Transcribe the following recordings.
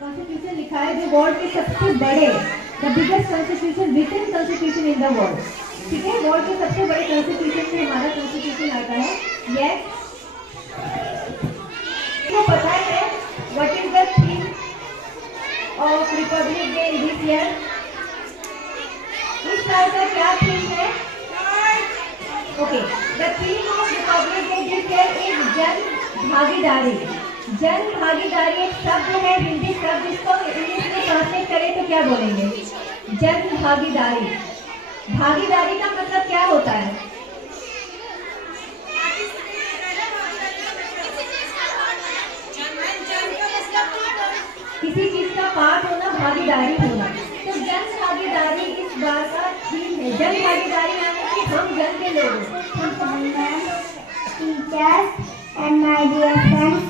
Constitution लिखा है जो वर्ल्ड के सबसे बड़े, the biggest constitution written constitution in the world. ठीक है, वर्ल्ड के सबसे बड़े कॉन्स्टिट्यूशन में हमारा कॉन्स्टिट्यूशन आता है। यस, तो पता है what is the theme of Republic day this year? इस साल का क्या थीम है? Okay, the theme of Republic day this year is जन भागीदारी। जन भागीदारी एक शब्द है, हिंदी शब्द, इसको इंग्लिश में ट्रांसलेट करें तो क्या बोलेंगे? जन भागीदारी। भागीदारी का मतलब क्या होता है? किसी चीज का पार्ट होना, भागीदारी होना। तो जन भागीदारी इस बार का थीम है। जन भागीदारी यानी कि हम जन के लोग। Teachers and my dear friends,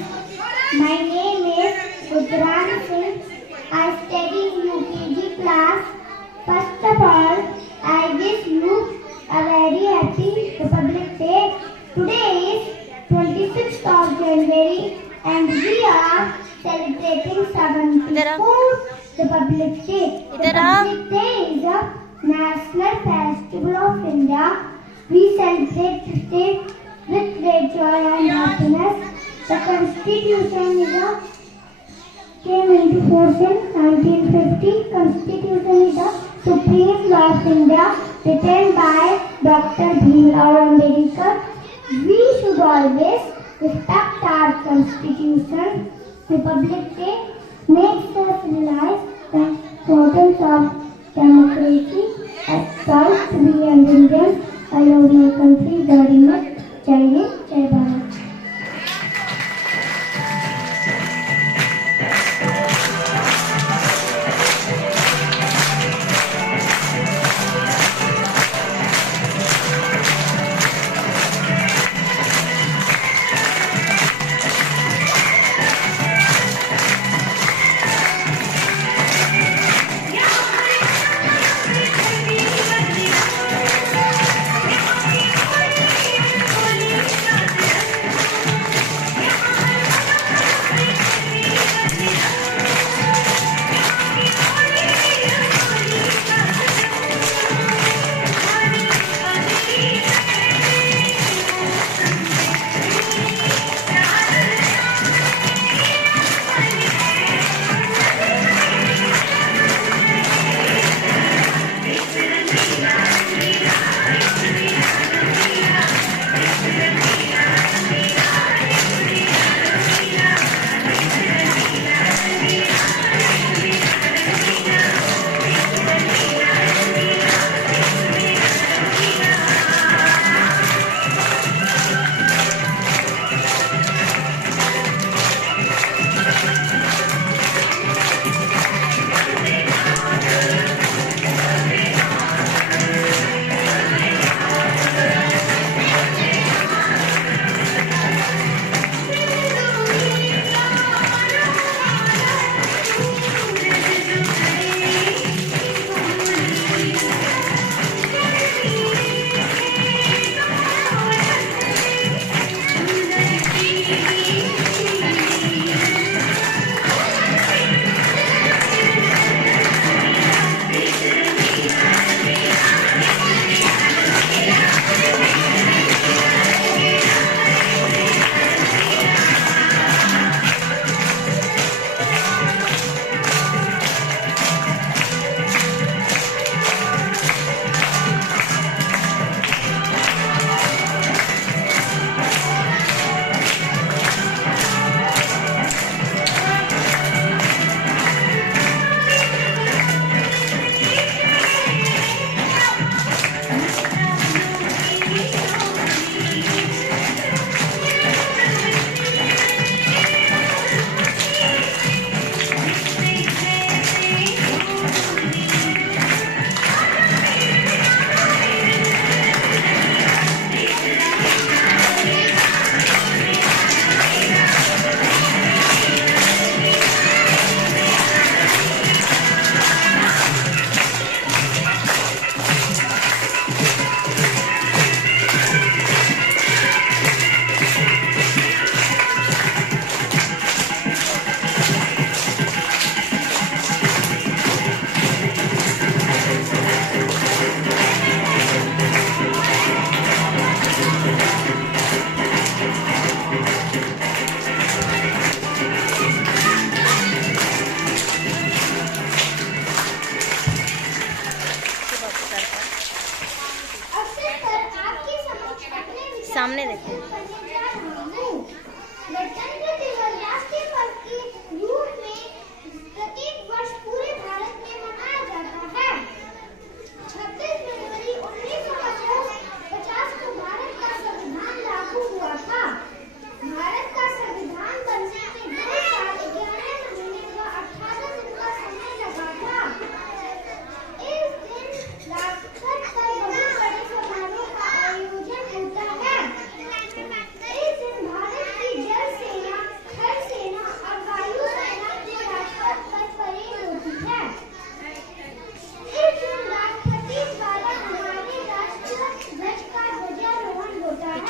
my name is Rudran Singh. I study in UKG class. First of all, I wish you a very happy Republic Day. Today is 26th of January and we are celebrating 74th Republic Day. Republic Day is a national festival of India. We celebrate this day with great joy and happiness. The Constitution came into force in 1950. Constitution is the supreme law of India, written by Dr. Bhimrao Ambedkar. We should always respect our Constitution. Republic Day makes us realize the importance of democracy. I'm proud to be an Indian. I love my country very much. जय हिंद, जय भारत। के रूप में प्रत्येक वर्ष पूरे भारत में मनाया जाता है। 26 जनवरी 1950 को भारत का संविधान लागू हुआ था। भारत का संविधान बनने में 2 साल 11 महीने व 18 दिन का समय लगा था। इस दिन राजपथ पर बहुत बड़े समारोह का आयोजन होता है। इस दिन भारत की जल सेना, थल सेना और वायु सेना की राजपथ पर परेड होती है। इस दिन राष्ट्रपति द्वारा हमारे राष्ट्रीय ध्वज का ध्वजारोहण होता है।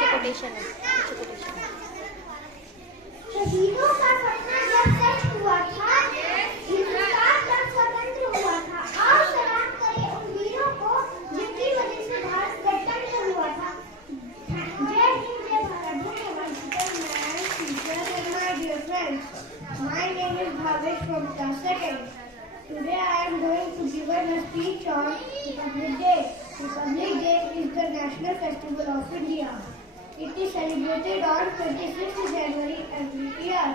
शहीदों का सपना जब सच हुआ था, हिंदुस्तान जब स्वतंत्र हुआ था, आप सलाम करें उन वीरों को जिनकी वजह से भारत गणतंत्र हुआ था। जय हिंद, जय भारत। धन्यवाद। Teacher and my dear friends, my name is Bhavesh from class 2nd. Today I am going to give a speech on Republic Day. Republic Day is the national festival of India. It is celebrated on 26th January every year.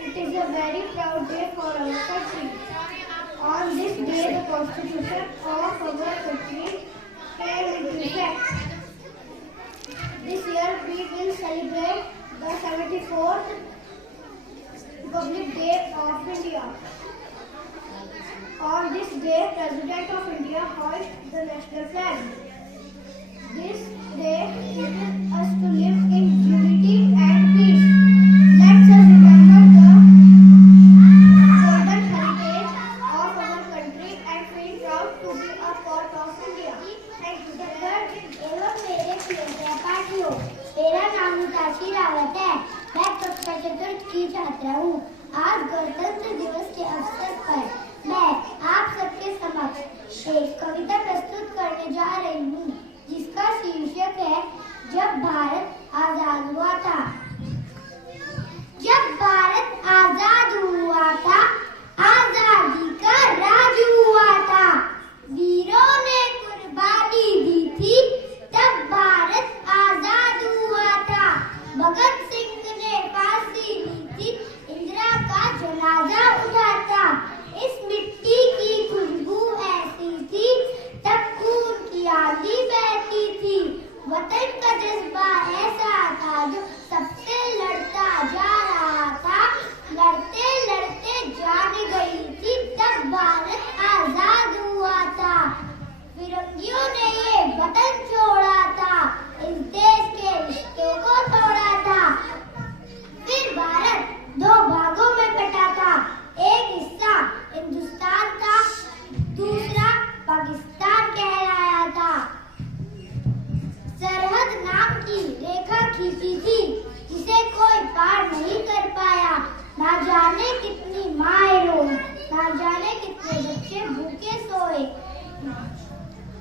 It is a very proud day for our country. On this day, the Constitution of our country came into effect. This year we will celebrate the 74th Republic Day of India. On this day, President of India hoists the national flag. This day teaches us to live in unity and peace. Let us remember the golden heritage of our country and feel proud to be a part of India. Thank you. एवं मेरे प्रिय सहपाठियों, मेरा नाम हिताशी रावत है। मैं कक्षा चतुर्थ की छात्रा हूँ। आज गणतंत्र दिवस के अवसर पर मैं आप सबके समक्ष एक कविता प्रस्तुत करने जा रही हूँ, जिसका शीर्षक है जब भारत आजाद हुआ था। जब भारत आजाद हुआ था, आजादी का राज हुआ था, वीरों ने कुर्बानी दी थी, तब भारत आजाद हुआ था। भगत सिंह ने फांसी ली थी, इंदिरा का जनाजा उठा था। इस मिट्टी की खुशबू ऐसी थी, तब खून की आंधी बहती थी। वतन का जज्बा ऐसा था जो सबसे लड़ता जा रहा था। लड़ते लड़ते जान गई थी, तब भारत आजाद हुआ था। फिरंगियों ने ये वतन छोड़ा था, इस देश के रिश्तों को तोड़ा था। फिर भारत 2 भागों में बटा था। एक हिस्सा हिंदुस्तान था, दूसरा पाकिस्तान कहलाया था। सरहद नाम की रेखा खींची थी, जिसे कोई पार नहीं कर पाया। ना जाने कितनी माएं रोई, ना जाने कितने बच्चे भूखे सोए।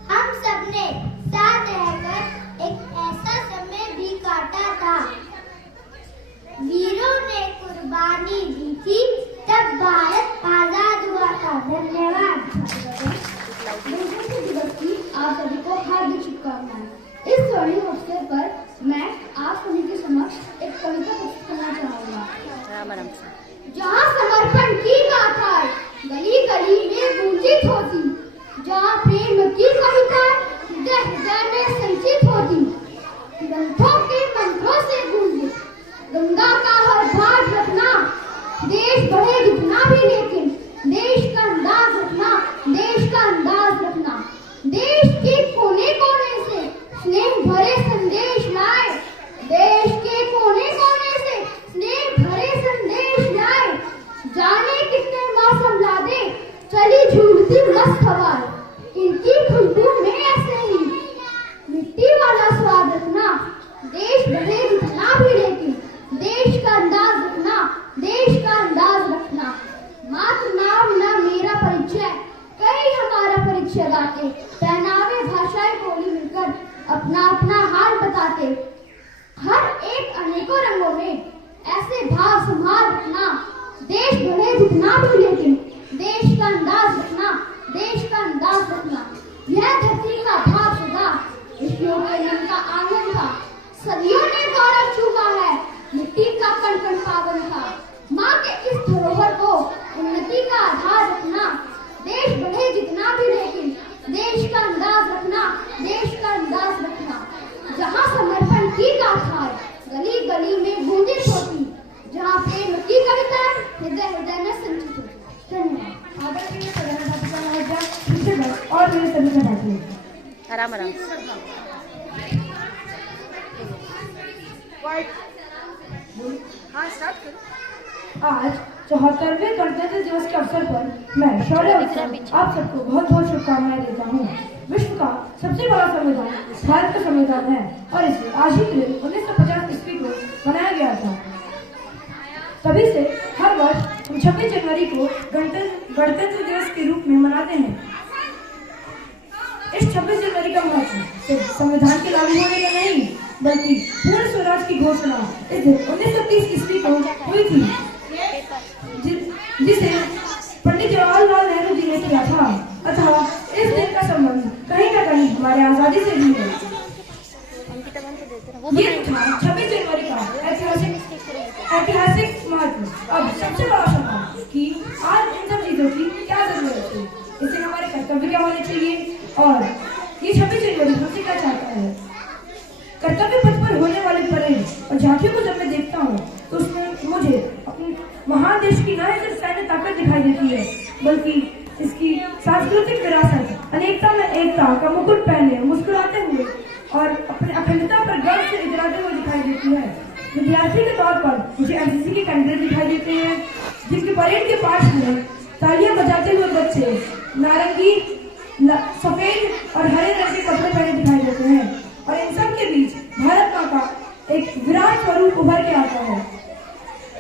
हम सबने साथ रहकर एक ऐसा समय भी काटा था। वीरों ने कुर्बानी दी थी, तब भारत आजाद हुआ था। धन्यवाद। गणतंत्र दिवस की आप सभी को हार्दिक शुभकामनाएं। इस स्वर्णिम अवसर पर मैं आप सभी के समक्ष एक कविता प्रस्तुत करना चाहूँगा। जहाँ समर्पण की गाथाएं गली गली में गूंजित होती, जहाँ प्रेम की कविता हृदय हृदय में संचित होती, ग्रंथों के मंत्रों से गूंजे गंगा का हर भाग रखना। देश बढ़े जितना भी, लेकिन देश का अंदाज रखना, देश का अंदाज रखना। देश के कोने कोने से स्नेह भरे संदेश लाए, देश के कोने कोने से स्नेह भरे संदेश लाए। जाने कितने मौसम ला दे, चली झूलती मस्त आराम आराम। हाँ स्टार्ट करो। आज 74वें गणतंत्र दिवस के अवसर पर मैं शौर्य उत्सव आप सबको बहुत बहुत शुभकामनाएं देता हूँ। विश्व का सबसे बड़ा संविधान भारत का संविधान है और इसे आज ही के दिन 1950 ईस्वी को बनाया गया था। तभी से हर वर्ष हम 26 जनवरी को गणतंत्र दिवस के रूप में मनाते हैं। इस 26 जनवरी का महत्व सिर्फ संविधान के लागू होने का नहीं, बल्कि पूर्ण स्वराज की घोषणा इस दिन 1930 ईस्वी को हुई थी, जिसे पंडित जवाहरलाल नेहरू जी ने किया था। अतः इस दिन का संबंध कहीं न कहीं हमारे आजादी से भी है। ये था 26 जनवरी का ऐतिहासिक महत्व। अब सबसे बड़ा सवाल कि आज इन सब चीजों की क्या जरूरत है, इससे हमारे कर्तव्य क्या होने चाहिए और ये 26 जनवरी हमसे क्या चाहता है। कर्तव्य पथ पर होने वाले परेड और झांकियों को जब मैं देखता हूँ तो उसमें मुझे अपने महान देश की न सिर्फ सैन्य ताकत दिखाई देती है, बल्कि इसकी सांस्कृतिक विरासत, अनेकता में एकता का मुकुट पहने मुस्कुराते हुए और अपने अखंडता पर गर्व से इतराते हुए दिखाई देती है। विद्यार्थी के तौर पर मुझे एनसीसी के कैंडिडेट दिखाई देते हैं, जिनके परेड के पास में तालियां बजाते हुए बच्चे नारंगी, सफेद और हरे रंग के कपड़े पहने दिखाई देते हैं। और इन सब के बीच भारत माँ का एक विराट स्वरूप उभर के आता है।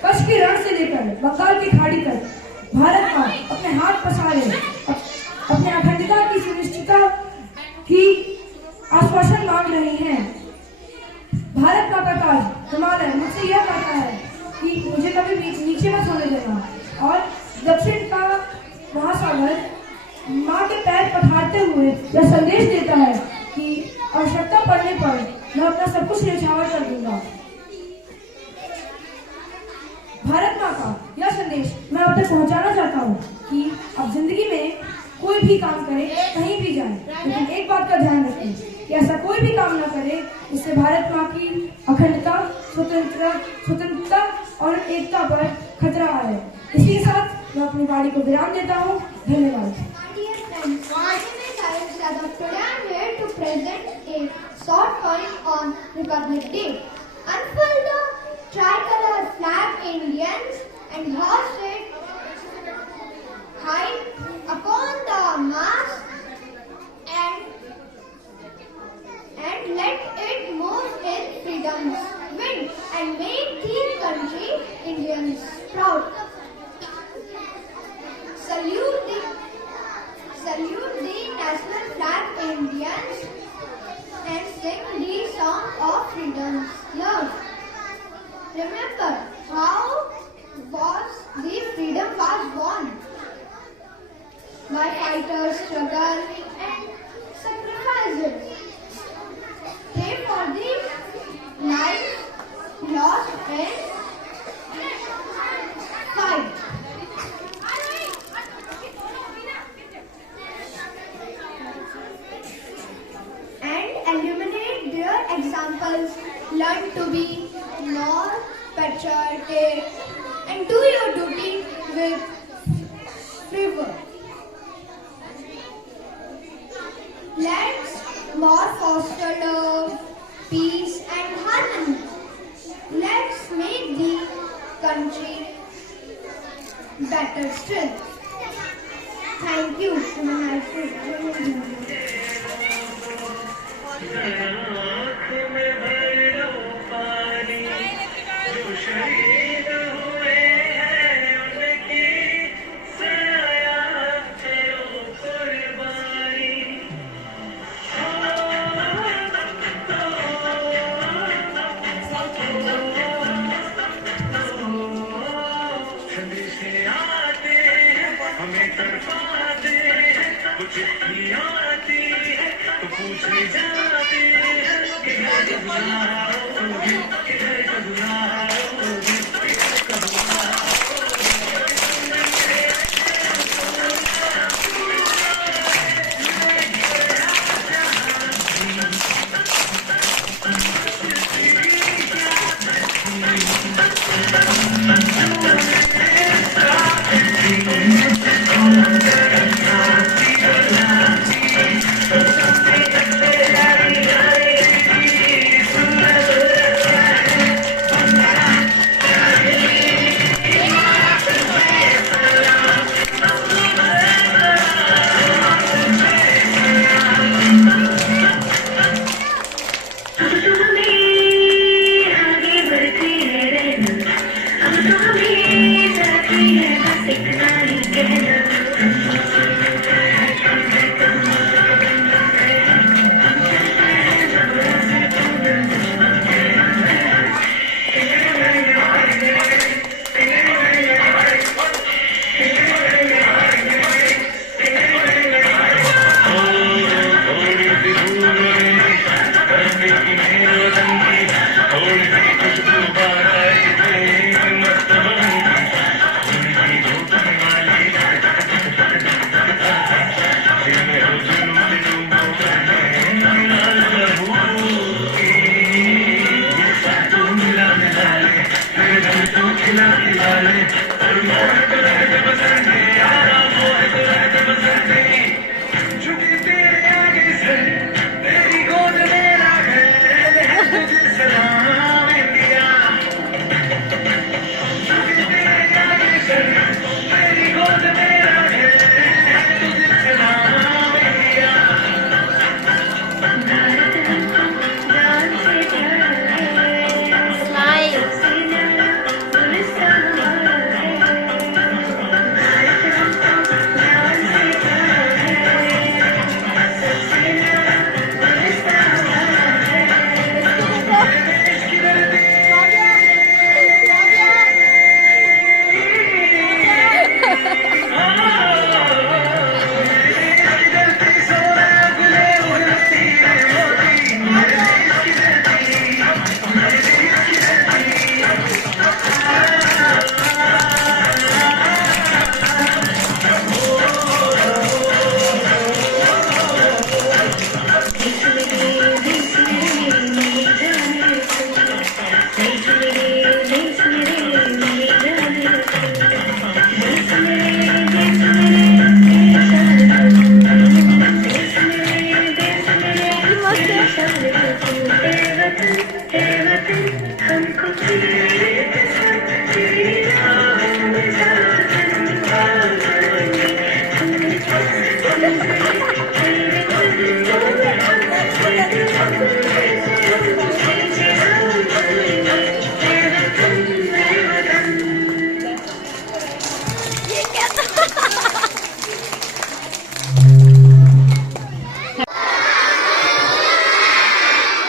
कच्छ के रण से लेकर बंगाल की खाड़ी तक भारत माँ अपने हाथ पसारे अपने अखंडता की सुनिश्चितता की आश्वासन मांग रही हैं। भारत माँ का ताज हिमालय मुझसे यह कहता है कि मुझे कभी नीचे मत होने देना और दक्षिण का महासागर माँ के पैर पखारते हुए यह संदेश देता है कि आवश्यकता पड़ने पर मैं अपना सब कुछ न्यौछावर कर दूंगा। भारत माँ का यह संदेश मैं अब तक पहुँचाना चाहता हूँ कि आप जिंदगी में कोई भी काम करें, कहीं भी जाएं, लेकिन एक बात का ध्यान रखें कि ऐसा कोई भी काम न करें जिससे भारत माँ की अखंडता, स्वतंत्रता और एकता पर खतरा आए। इसी के साथ मैं अपनी वाणी को विराम देता हूँ। धन्यवाद। Today I am here to present a short poem on Republic Day. Unfurl the tricolor flag, Indians, and hoist it high upon the mast, and let it move in freedom's wind and make the country Indians proud. Salute the national flag, Indians, and sing the song of freedom's love. Remember how the freedom was won by fighters' struggle and sacrifices. Pay for the lives lost in fight. And illuminate their examples. Learn to be more patriotic and do your duty with fervor. Let's more foster love, peace and harmony. Let's make the country better still. Thank you. Have a nice day. कुछ नहीं आती है तो पूछने जाती है किधर बुलाओगी, किधर बुलाओगी। Thank you.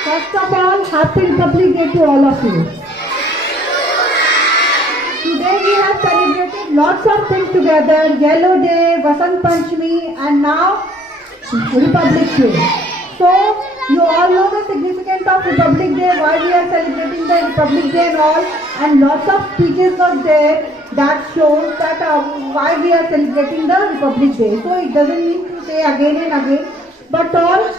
First of all, Happy Republic Day to all of you. Today we have celebrated lots of things together, Yellow Day, Vasant Panchami and now Republic Day. So, you all know the significance of Republic Day, why we are celebrating the Republic Day and all, and lots of speeches were there that shows that why we are celebrating the Republic Day. So, it doesn't need to say again and again, but all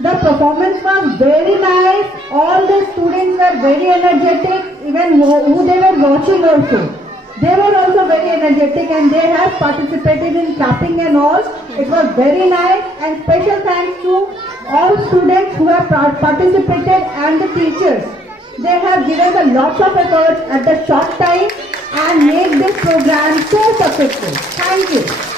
the performance was very nice. All the students were very energetic, even who they were watching also. They were also very energetic and they have participated in clapping and all. It was very nice, and special thanks to all students who have participated and the teachers. They have given a lot of effort at the short time and made this program so successful. Thank you.